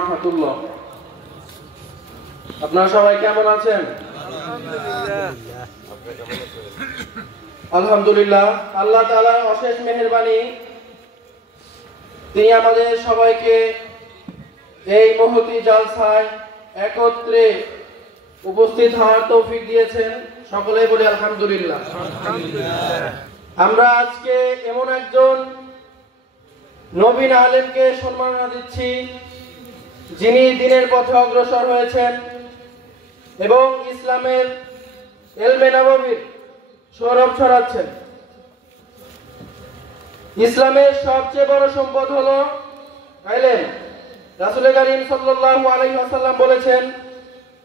রাহমাতুল্লাহ। আপনারা সবাই কেমন আছেন? আলহামদুলিল্লাহ। আল্লাহ তাআলার অশেষ মেহেরবানি, তিনি আমাদের সবাইকে এই মহতী জালসায় একত্রে উপস্থিত হওয়ার তৌফিক দিয়েছেন। সকলেই বলি আলহামদুলিল্লাহ। আমরা আজকে এমন একজন নবীন আলেমকে সম্মাননা দিচ্ছি, যিনি দ্বীনের পথে অগ্রসর হয়েছেন এবং ইসলামের ইলমে নববীর সৌরভ ছড়াচ্ছেন। ইসলামের সবচেয়ে বড় সম্পদ হলো ইলম। রাসূল করিম সাল্লাল্লাহু আলাইহি ওয়াসাল্লাম বলেছেন,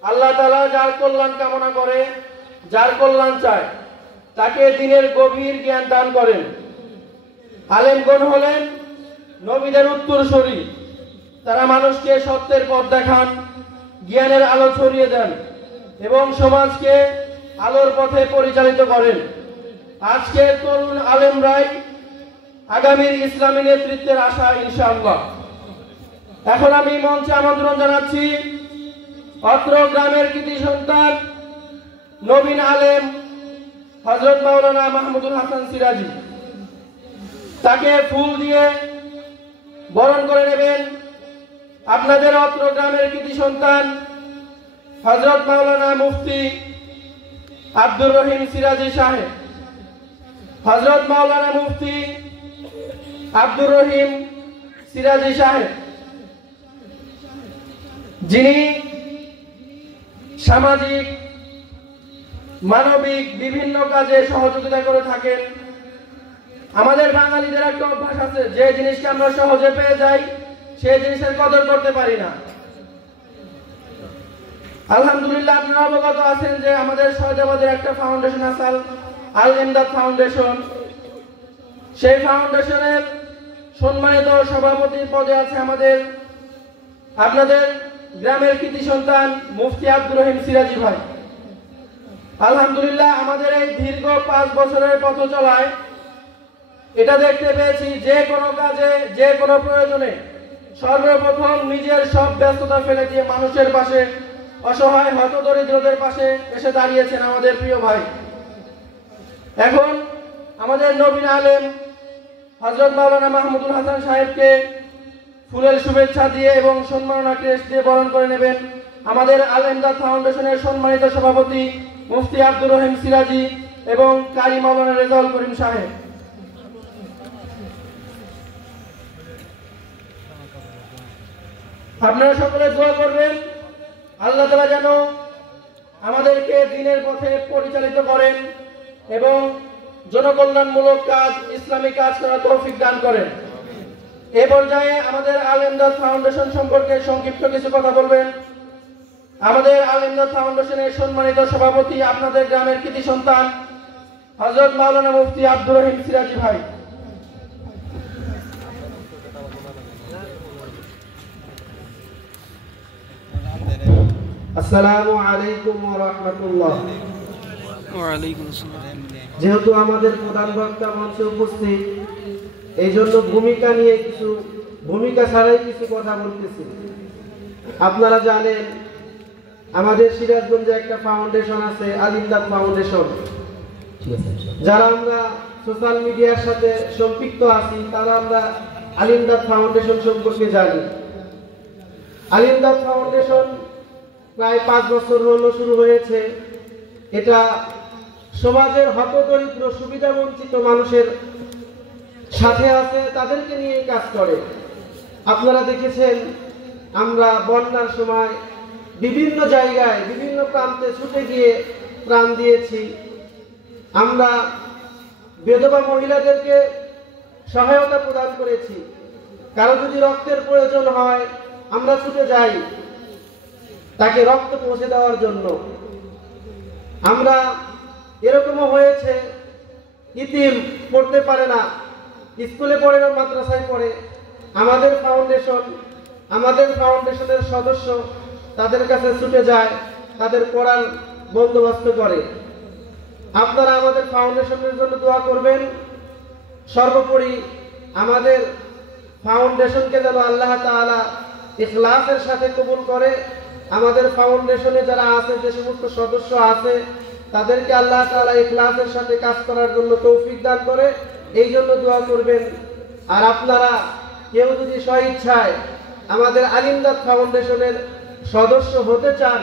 আল্লাহ তাআলা যার কল্যাণ কামনা করে, যার কল্যাণ চায়, তাকে দ্বীনের গভীর জ্ঞান দান করেন। আলেমগণ হলেন নবীদের উত্তরসূরি। তারা মানুষকে সত্যের পথ দেখান, জ্ঞানের আলো ছড়িয়ে দেন এবং সমাজকে আলোর পথে পরিচালিত করেন। আজকে তরুণ আলেমরাই আগামীর ইসলামী নেতৃত্বের আশা, ইনশাআল্লাহ। এখন আমি মঞ্চে আমন্ত্রণ জানাচ্ছি অত্র গ্রামের কৃতি সন্তান নবীন আলেম হযরত মাওলানা মাহমুদুল হাসান সিরাজি। তাকে ফুল দিয়ে বরণ করে নেবেন আপনাদের অত্র গ্রামের কৃতি সন্তান হযরত মাওলানা মুফতি আব্দুর রহিম সিরাজি সাহেব। হযরত মাওলানা মুফতি আব্দুর রহিম সিরাজি সাহেব, যিনি সামাজিক মানবিক বিভিন্ন কাজে সহযোগিতা করে থাকেন। আমাদের বাঙালিদের একটা অভ্যাস আছে, যে জিনিসকে আমরা সহজে পেয়ে যাই সেই জিনিসের কদর করতে পারি না। আলহামদুলিল্লাহ, আপনারা অবগত আছেন যে আমাদের সয়দাবাদের একটা ফাউন্ডেশন আছে, আল ইমদাদ ফাউন্ডেশন। সেই ফাউন্ডেশনের সম্মানিত সভাপতির পদে আছে আমাদের আপনাদের গ্রামের কৃতি সন্তান মুফতি আব্দুর রহিম সিরাজি ভাই। আলহামদুলিল্লাহ, আমাদের এই দীর্ঘ 5 বছরের পথ চলায় এটা দেখতে পেয়েছি, যে কোনো কাজে, যে কোনো প্রয়োজনে সর্বপ্রথম নিজের সব ব্যস্ততা ফেলে দিয়ে মানুষের পাশে, অসহায় হতদরিদ্রদের পাশে এসে দাঁড়িয়েছেন আমাদের প্রিয় ভাই। এখন আমাদের নবীন আলেম হযরত মাওলানা মাহমুদুল হাসান সাহেবকে ফুলের শুভেচ্ছা দিয়ে এবং সম্মাননা ক্রেস্ট দিয়ে বরণ করে নেবেন আমাদের আল ইমদাদ ফাউন্ডেশনের সম্মানিত সভাপতি মুফতি আব্দুর রহিম সিরাজি এবং কারি মাওলানা রেজাউল করিম সাহেব। আপনারা সকলে দোয়া করবেন আল্লাহ তাআলা যেন আমাদেরকে দ্বীনের পথে পরিচালিত করেন এবং জনকল্যাণমূলক কাজ, ইসলামী কাজ করার তৌফিক দান করেন। এই পর্যায়ে আমাদের আল ইমদাদ ফাউন্ডেশন সম্পর্কে সংক্ষিপ্ত কিছু কথা বলবেন আমাদের আল ইমদাদ ফাউন্ডেশনের সম্মানিত সভাপতি, আপনাদের গ্রামের কৃতি সন্তান হযরত মাওলানা মুফতি আব্দুর রহিম সিরাজি ভাই। আসসালামু আলাইকুম ওয়া রাহমাতুল্লাহ। ওয়া আলাইকুম আসসালাম। যেহেতু আমাদের প্রধান বক্তা মঞ্চে উপস্থিত, এই জন্য ভূমিকা ছাড়াই কিছু কথা বলতেছি। আপনারা জানেন আমাদের সিরাজগঞ্জে একটা ফাউন্ডেশন আছে, আল ইমদাদ ফাউন্ডেশন। যারা আমরা সোশ্যাল মিডিয়ার সাথে সম্পৃক্ত আছি, তারা আমরা আল ইমদাদ ফাউন্ডেশন সম্পর্কে জানি। আল ইমদাদ ফাউন্ডেশন প্রায় 5 বছর হলো শুরু হয়েছে। এটা সমাজের হতদরিদ্র, সুবিধা বঞ্চিত মানুষের সাথে আছে, তাদেরকে নিয়ে কাজ করে। আপনারা দেখেছেন আমরা বন্যার সময় বিভিন্ন জায়গায়, বিভিন্ন প্রান্তে ছুটে গিয়ে ত্রাণ দিয়েছি। আমরা বিধবা মহিলাদেরকে সহায়তা প্রদান করেছি। কারো যদি রক্তের প্রয়োজন হয়, আমরা ছুটে যাই তাকে রক্ত পৌঁছে দেওয়ার জন্য। আমরা এরকমও হয়েছে, ইতিম পড়তে পারে না, স্কুলে পড়ে না, মাদ্রাসায় পড়ে, আমাদের ফাউন্ডেশনের সদস্য তাদের কাছে ছুটে যায়, তাদের পড়ার বন্দোবস্ত করে। আপনারা আমাদের ফাউন্ডেশনের জন্য দোয়া করবেন। সর্বোপরি আমাদের ফাউন্ডেশনকে যেন আল্লাহ তাআলা ইখলাসের সাথে কবুল করে। আমাদের ফাউন্ডেশনে যারা আছে, যে সমস্ত সদস্য আছে, তাদেরকে আল্লাহ তাআলা ইখলাসের সাথে কাজ করার জন্য তৌফিক দান করে, এই জন্য দোয়া করবেন। আর আপনারা কেউ যদি স্বইচ্ছায় আমাদের আলিমদাদ ফাউন্ডেশনের সদস্য হতে চান,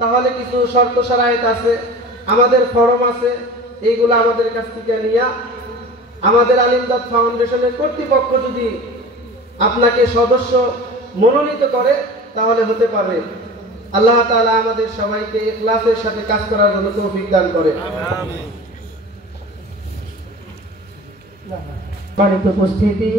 তাহলে কিছু শর্ত শারাইত আছে, আমাদের ফরম আছে, এইগুলো আমাদের কাছ থেকে নিয়ে আমাদের আলিমদাদ ফাউন্ডেশনের কর্তৃপক্ষ যদি আপনাকে সদস্য মনোনীত করে তাহলে হতে পারবে। আল্লাহ তাআলা আমাদের সবাইকে ইখলাসের সাথে কাজ করার জন্য তৌফিক দান করে। সম্মানিত উপস্থিতি,